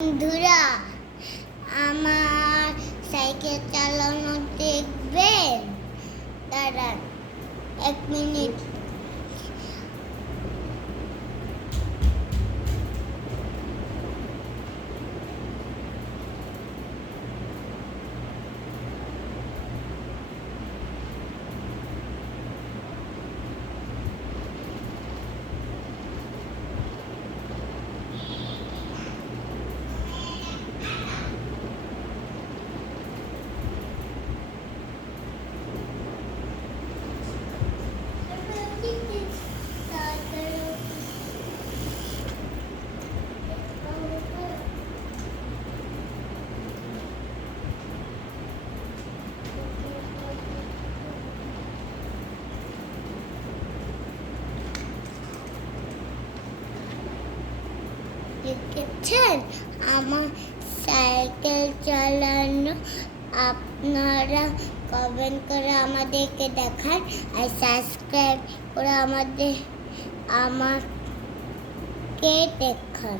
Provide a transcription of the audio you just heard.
বন্ধুরা, আমার সাইকেল চালানো দেখবেন? দাঁড়ান 1 মিনিট। দেখেছেন আমার সাইকেল চালানো? আপনারা কমেন্ট করে আমাদেরকে দেখান আর সাবস্ক্রাইব করে আমাকে দেখান।